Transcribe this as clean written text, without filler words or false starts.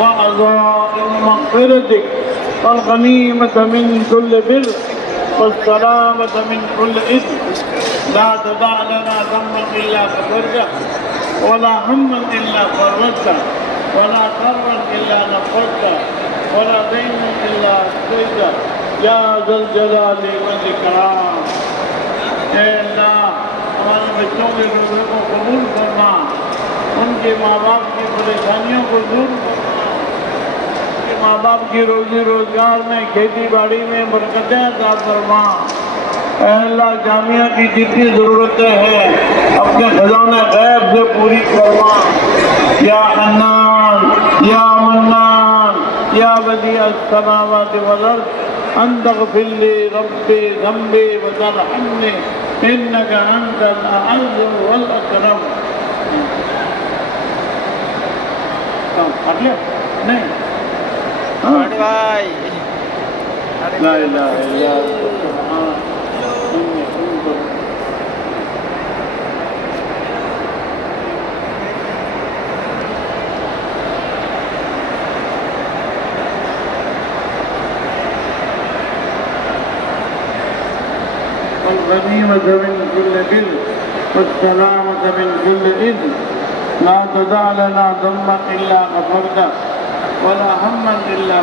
وعظائم مغفرتك والغنيمة من كل بر والسلامة من كل إثم لا تدع لنا ذنبا إلا غفرته ولا هما إلا فرجته ولا كربا إلا نفرته ولا دينا إلا أقضيته يا ذا الجلال والإكرام. अल्लाह हमारे बच्चों के रोज़े को कबूल करना, उनके माँ बाप की परेशानियों को दूर करना, उनके माँ बाप की रोजी रोजगार में खेती बाड़ी में बरकतें अता फरमा। अल्लाह जामिया की जितनी ज़रूरतें हैं अपने खजाने गैब से पूरी करवा। या हन्नान या मन्नान या बदिअ अस्समावाति वल अर्द अंतग़फिर ली रब्बी ज़म्बी वतरहमनी इन्नका अंतल अअज़्ज़ु वल अकरम। कर लिया नहीं भाई ला इलाहा इल्लल्लाह। والغنيمة من كل بر والسلامة من كل إثم لا تدع لنا ذنبا إلا غفرته ولا هما إلا